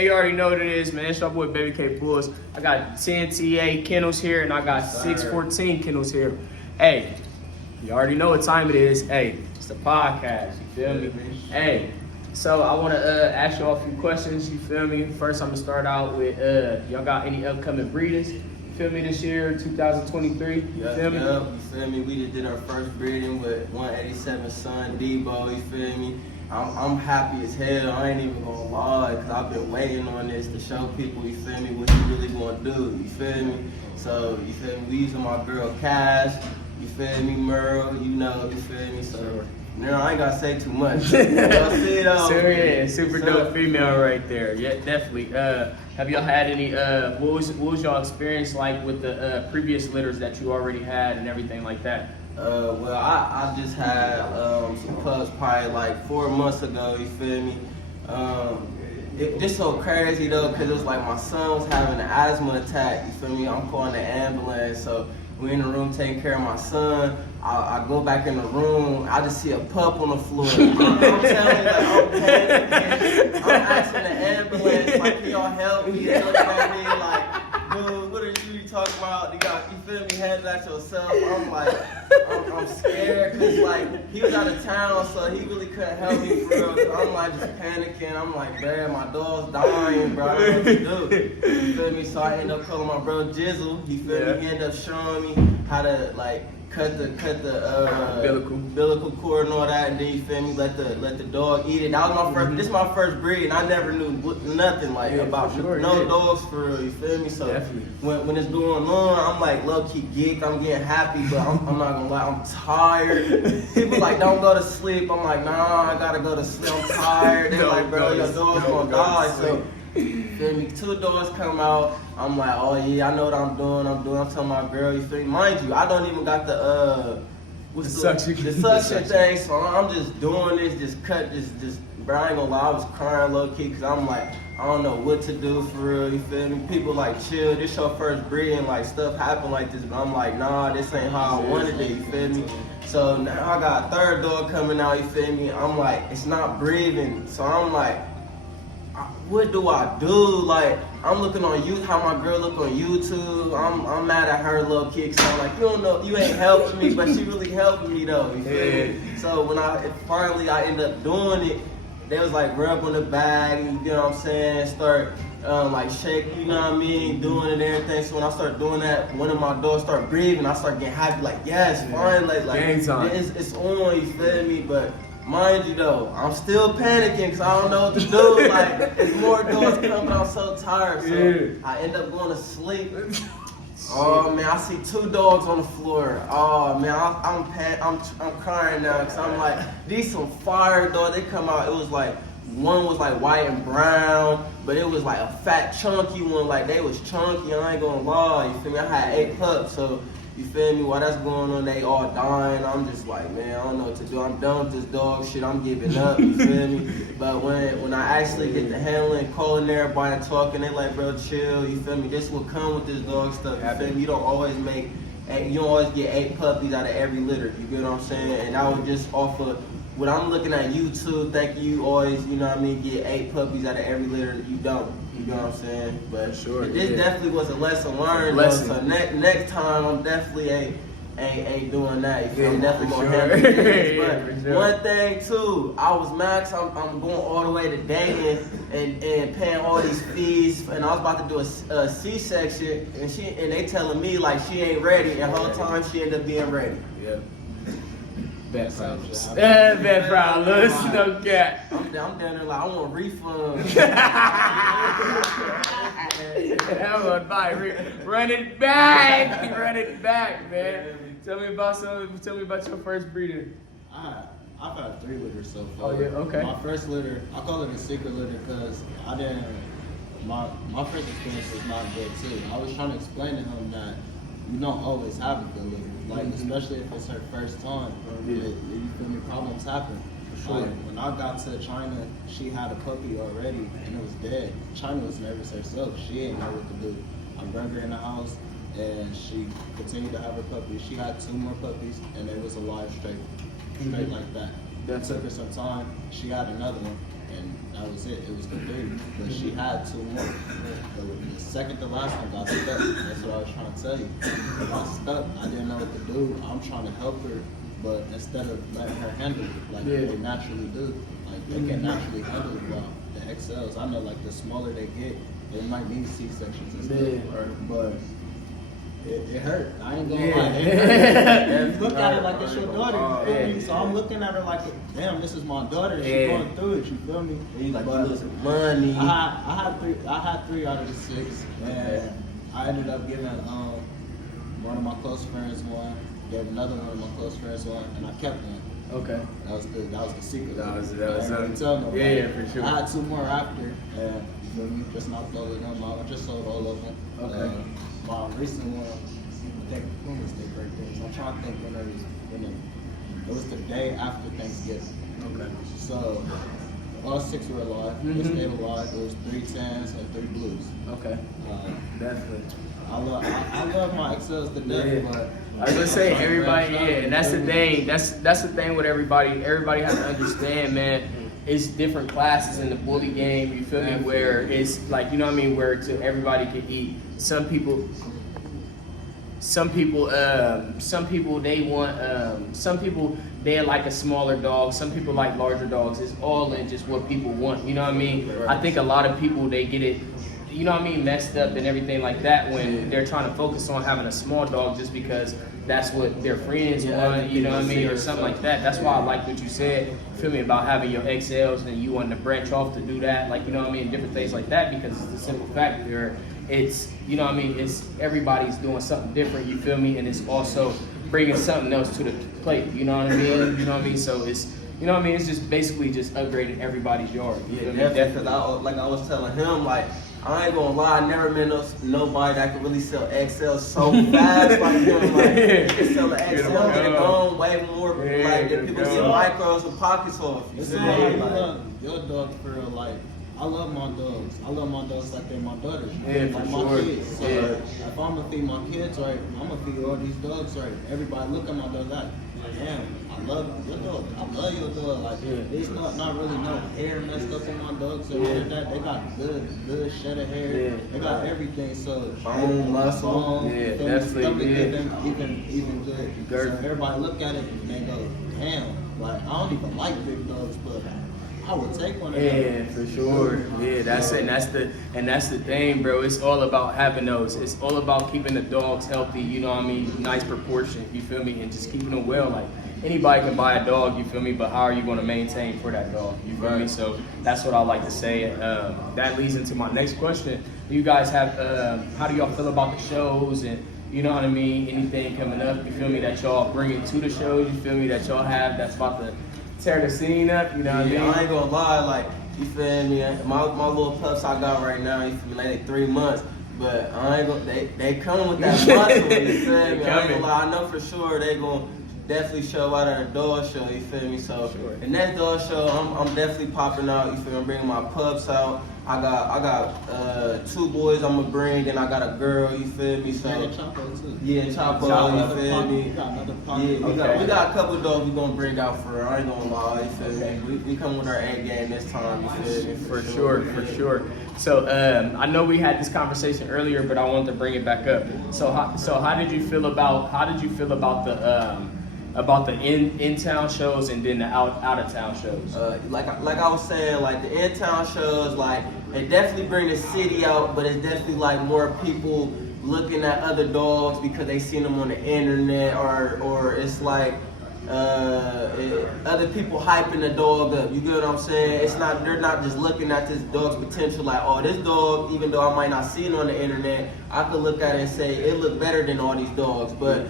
You already know what it is, man. It's your boy BABYKBULLZ. I got 10TA Kennels here, and I got 614 Kennels here. Hey, you already know what time it is. Hey, it's the podcast. You feel me? Hey, so I want to ask y'all a few questions. You feel me? First, I'm gonna start out with y'all got any upcoming breeders? You feel me? This year, 2023. You feel me? You feel me? We just did our first breeding with 187 son Debo. You feel me? I'm happy as hell. I ain't even gonna lie, cause I've been waiting on this to show people, you feel me, what he really gonna do, you feel me? So, you feel me, we using my girl Cash, you feel me, Merle, you know, you feel me? So, I ain't gotta say too much. Super dope female right there. Yeah, definitely. Have y'all had any, what was y'all experience like with the previous litters that you already had and everything like that? Well, I just had some pups probably like 4 months ago, you feel me? It's so crazy though, cause it was like my son was having an asthma attack, you feel me? I'm calling the ambulance, so we in the room taking care of my son. I go back in the room, I just see a pup on the floor. I'm telling you, like, I'm panicking. I'm asking the ambulance, like, can y'all help me? They looking at me like, dude, what are you talking about? You feel me? Handle that yourself. I'm like, I'm scared, cause like, he was out of town, so he really couldn't help me for real. So I'm like just panicking. I'm like, man, my dog's dying, bro. I don't know what to do. You feel me? So I end up calling my bro Jizzle. You feel me? He ended up showing me how to like cut the umbilical cord and all that, and then you feel me, let the dog eat it. That was my first. This is my first breed, and I never knew nothing like about no dogs for real. You feel me? So when it's going on, I'm like low key geek. I'm getting happy, but I'm not gonna lie, I'm tired. People like don't go to sleep. I'm like nah, I gotta go to sleep. I'm tired. They're like bro, your dog's gonna die. So. Feel me? 2 dogs come out. I'm like, oh yeah, I know what I'm doing. I'm telling my girl, you feel me? Mind you, I don't even got the suction thing, so I'm just doing this, just cut this, bro. I ain't gonna lie, I was crying low key, cause I'm like, I don't know what to do for real. You feel me? People like chill. This your first breeding, like stuff happen like this, but I'm like, nah, this ain't how I wanted it. You feel me? So now I got a 3rd dog coming out. You feel me? I'm like, it's not breathing, so I'm like, what do I do? Like, I'm looking on YouTube, how my girl look on YouTube. I'm mad at her little kid, cause I'm like, you don't know, you ain't helping me, but she really helping me though, you feel me? So when I finally end up doing it, they was like rub on the bag, you know what I'm saying, start like shake, you know what I mean, doing it and everything. So when I start doing that, one of my dogs start breathing, I start getting happy, like yes, finally, like it's on, you feel me? But mind you though, I'm still panicking because I don't know what to do. Like, there's more doors coming, I'm so tired. So I end up going to sleep. Oh man, I see 2 dogs on the floor. Oh man, I'm crying now because I'm like, these some fire dogs. They come out, it was like, one was like white and brown, but it was like a fat chunky one. Like they was chunky, I ain't gonna lie, you feel me? I had 8 pups, so you feel me? While that's going on, they all dying. I'm just like, man, I don't know what to do. I'm done with this dog shit. I'm giving up, you feel me? But when I actually get to handling, calling everybody and talking, they like, bro, chill, you feel me? This will come with this dog stuff, you feel me? You don't always get 8 puppies out of every litter, you get what I'm saying? And I was just off of, when I'm looking at YouTube, thinking you always, you know what I mean, get 8 puppies out of every litter, you don't. You know what I'm saying? But this definitely was a lesson learned. So next time I'm definitely ain't doing that. You feel me? Definitely gonna handle things. But one thing too, I was mad 'cause I'm going all the way to Dayton and paying all these fees, and I was about to do a C-section, and they telling me like she ain't ready, and the whole time she ended up being ready. Yeah. Bad problems. Bad problems. No cat. I'm down there like, I want a refund. I'm gonna buy run it back, man. Tell me about your first breeder. I've had 3 litters so far. Oh yeah, okay. My first litter, I call it a secret litter because my first experience was not good too. I was trying to explain to him that you don't always have a good litter. Like, especially if it's her first time, you feel me, problems happen. Sure. Like, when I got to China, she had a puppy already, and it was dead. China was nervous herself. She didn't know what to do. I brought her in the house, and she continued to have her puppy. She had 2 more puppies, and they was alive straight like that. That took her some time. She had another one. and that was it. It was the 3, but she had 2 more. The second to last one got stuck. That's what I was trying to tell you. It got stuck. I didn't know what to do. I'm trying to help her, but instead of letting her handle it like they naturally do, like they can naturally handle it well. The XLs, I know, like the smaller they get, they might need C-sections and stuff, but it hurt. I ain't gonna lie. It hurt. You look at it like it's your daughter. You feel me? So I'm looking at her like, damn, this is my daughter. She's going through it. You feel me? And you like, you losing money. I had 3 out of the 6, and I ended up giving one of my close friends one, gave another one of my close friends one, and I kept one. Okay. That was the secret. That was I didn't really tell nobody. Yeah, for sure. I had 2 more after, and you feel me? Just knocked all of them out. I just sold all of them. Okay. My recent one, I think, when was their birthdays? I'm trying to think it was the day after Thanksgiving. Okay. So all 6 were alive. They stayed alive. It was 3 tans and 3 blues. Okay. Definitely. I love my XLs to death, but I was gonna say everybody, and that's the thing. That's the thing with everybody. Everybody has to understand, man. It's different classes in the bully game. You feel me? Where it's like, you know what I mean, where everybody can eat. Some people they want. Some people they like a smaller dog. Some people like larger dogs. It's all in just what people want. You know what I mean? I think a lot of people they get it, you know what I mean, messed up and everything like that when they're trying to focus on having a small dog just because that's what their friends want, you know what I mean, or something like that. That's why I like what you said, feel me, about having your XLs and you wanting to branch off to do that, like, you know what I mean, different things like that, because it's the simple fact there, it's, you know what I mean, it's everybody's doing something different, you feel me, and it's also bringing something else to the plate, you know what I mean, you know what I mean, so it's, you know what I mean, it's just basically just upgrading everybody's yard. Yeah, definitely, because like I was telling him, like, I ain't gonna lie, I never met nobody that could really sell XL so fast like him. Like, they sell the XL and it going way more, like, than people see micros with pockets off. It's all like you love your dog for real, like, I love my dogs. I love my dogs like they're my daughters. Yeah, like for my sure. kids. So if I'm gonna feed my kids right, I'm gonna feed all these dogs right. Everybody look at my dog like, damn, I love your dog. I love your dog. Like, there's not really no hair messed up on my dogs. So that they got good shed of hair. They got everything. So bone, muscle. Definitely. Yeah. Even good. So everybody look at it and they go, damn. Like, I don't even like big dogs, but I would take one of them. Yeah, for sure. Yeah, that's it. And that's the thing, bro. It's all about having those. It's all about keeping the dogs healthy, you know what I mean? Nice proportion, you feel me? And just keeping them well. Like, anybody can buy a dog, you feel me? But how are you going to maintain for that dog? You feel me? So that's what I like to say. That leads into my next question. Do you guys have, how do y'all feel about the shows and, you know what I mean? Anything coming up, you feel me, that y'all bringing to the shows, you feel me, that y'all have that's about to tear the scene up, you know what I mean? I ain't gonna lie, like, you feel me? My little pups I got right now, you feel me, like, they 3 months, but I ain't gonna, they come with that muscle, you feel me? I ain't gonna lie, I know for sure they gonna definitely show out at a dog show, you feel me? So, the next dog show, I'm definitely popping out, you feel me? I'm bringing my pups out. I got 2 boys I'm gonna bring, then I got a girl, you feel me? So And Chapo too. yeah, Chapo, you feel me? You got another Yeah, we got a couple dogs we gonna bring out for her. I ain't gonna lie, you feel me? We come with our A game this time, you feel me? For sure. So I know we had this conversation earlier, but I wanted to bring it back up. So how did you feel about the in-town shows and then the out-of-town shows? Like I was saying, like the in-town shows, like it definitely bring the city out, but it's definitely like more people looking at other dogs because they seen them on the internet, or it's like other people hyping the dog up. You get what I'm saying? They're not just looking at this dog's potential like, oh, this dog, even though I might not see it on the internet, I could look at it and say it look better than all these dogs, but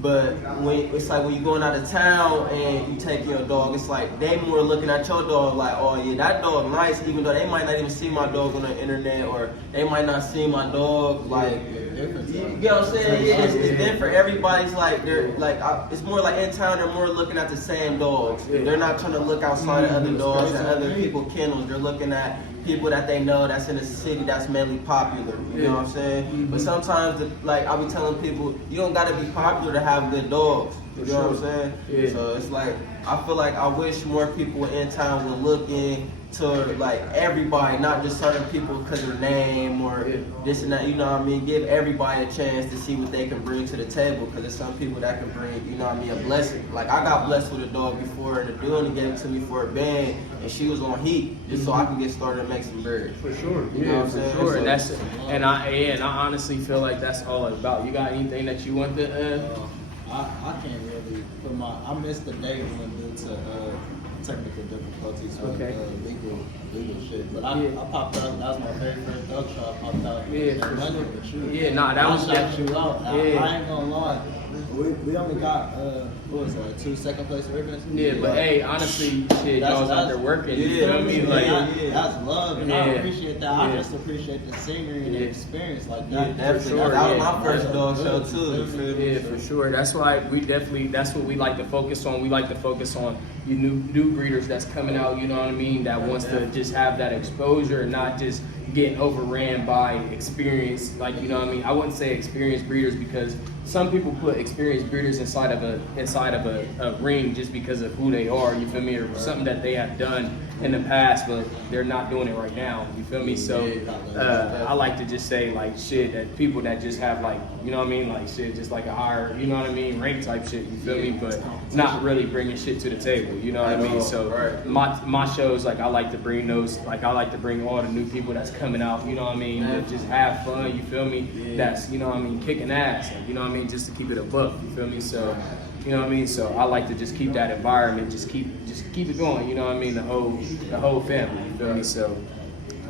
when it's like when you're going out of town and you take your dog, it's like they more looking at your dog like, oh yeah, that dog nice, even though they might not even see my dog on the internet, or they might not see my dog, like, you get what I'm saying? Yeah, it's different. Everybody's like, it's more like in town, they're more looking at the same dogs. They're not trying to look outside of other dogs and other people's kennels. They're looking at people that they know that's in the city that's mainly popular. You know what I'm saying? But sometimes, like I be telling people, you don't gotta be popular to have good dogs. You know what I'm saying? So it's like, I feel like I wish more people in town would look in to like everybody, not just certain people because of their name or this and that, you know what I mean? Give everybody a chance to see what they can bring to the table, because there's some people that can bring, you know what I mean, a blessing. Like I got blessed with a dog before, and the dude only gave it to me for a band, and she was on heat just so I can get started and make some birds. For sure, You know what I'm for saying? sure. So- And that's and I honestly feel like that's all it's about. You got anything that you want to? I can't really put I missed the day one due to technical difficulties with Okay. legal shit. But I popped out. That was my very first dog show. I popped out. Yeah, for Monday, sure. but shoot, Yeah, nah, that was shout you out. Yeah. I ain't gonna lie. We only got what was it, like 2 second place ribbons. Yeah, but hey, honestly, shit, y'all was out there working. You feel me? Like, that's love, and I Yeah. appreciate that. I Yeah. just appreciate the scenery and the experience like Yeah, that. definitely. sure, That was yeah. my first dog show too. You feel me? yeah, for sure. That's why that's what we like to focus on. We like to focus on you new breeders that's coming out, you know what I mean, that wants to just have that exposure and not just getting overran by experience, like, you know what I mean. I wouldn't say experienced breeders, because some people put experienced breeders inside of a ring just because of who they are, you feel me, or something that they have done in the past, but they're not doing it right now, you feel me. So I like to just say like shit that people that just have like, you know what I mean, like shit just like a higher, you know what I mean, rank type shit, you feel me, but not really bringing shit to the table, you know what I mean. So my shows, like I like to bring those, like I like to bring all the new people that's coming out, you know what I mean, that just have fun, you feel me, that's, you know what I mean, kicking ass, you know what I mean, just to keep it a buck, you feel me. So you know what I mean? So I like to just keep that environment, just keep it going, you know what I mean, the whole family, you feel me? So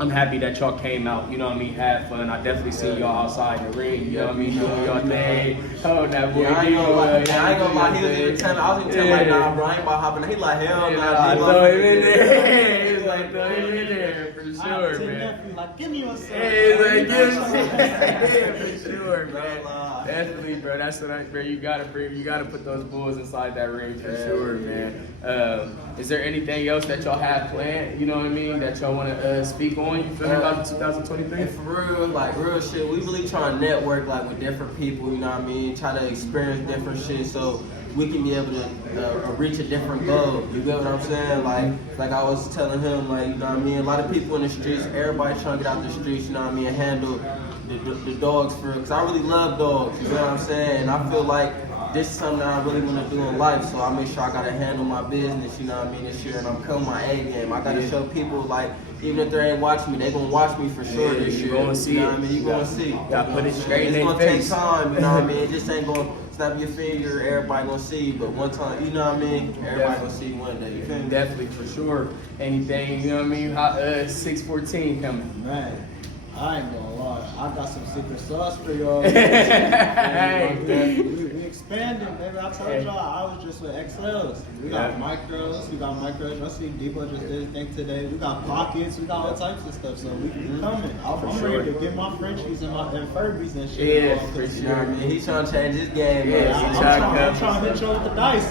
I'm happy that y'all came out, you know what I mean, had fun. I definitely seen y'all outside in the ring, you know what I mean, doing y'all thing. Oh, that boy, I ain't gonna lie, he was even telling me, I was even telling him like, nah, bro, I ain't about hopping. He like, hell nah, I throw him in there. He was like, throw him in there, for sure, man. Like, give me a second. Hey, like, yeah, for sure, man. Definitely, bro. That's what bro. You gotta put those bulls inside that ring for sure, man. Is there anything else that y'all have planned? You know what I mean? That y'all want to speak on? You feel me about 2023? And for real, like real shit, we really trying to network like with different people. You know what I mean? Try to experience different shit so we can be able to reach a different goal. You get what I'm saying? Like I was telling him, like, you know what I mean? A lot of people in the streets, everybody trying to get out the streets. You know what I mean? And handle the dogs for real. Cause I really love dogs. You know what I'm saying? And I feel like this is something that I really want to do in life, so I make sure I gotta handle my business, you know what I mean, this year, and I'm coming my A game. I gotta show people, like, even if they ain't watching me, they gonna watch me for sure this year. You gonna see you know it. what I mean? You gonna see. Gotta put it straight in their It's face. gonna take time, you know what I mean? It just ain't gonna snap your finger, everybody gonna see you, but one time, you know what I mean? Everybody gonna see you one day, you feel me? Definitely, for sure. Anything, you know what I mean? 614 coming. Man, I ain't gonna lie. I got some secret sauce for y'all. Hey. We expanding, baby. I told y'all I was just with XLs. We got micros. We got micros. I see Depot just did his thing today. We got pockets. We got all types of stuff. So we coming. I'm ready to get my Frenchies and Furbies and shit. Yeah, off, for cause, You know what I mean? He's trying to change his game, Yeah, man. I'm trying to hit you with the dice.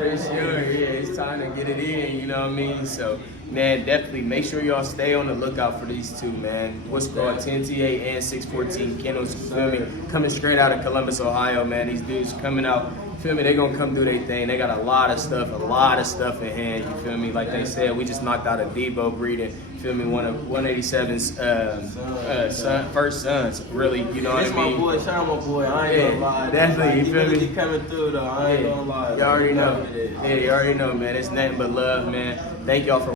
For sure, yeah, it's time to get it in, you know what I mean? So, man, definitely make sure y'all stay on the lookout for these two, man. What's called 10TA and 614 Kennels, you feel me? Coming straight out of Columbus, Ohio, man. These dudes coming out, feel me? They gonna come do their thing. They got a lot of stuff in hand, you feel me? Like they said, we just knocked out a Debo breeding, feel me? One of 187's first sons, really, you know what I This mean? my boy, Sean, my boy. I ain't gonna lie. Definitely, you He feel really me? coming through, though. I ain't gonna lie. You already know. Yeah, you already know, man. It's nothing but love, man. Thank y'all for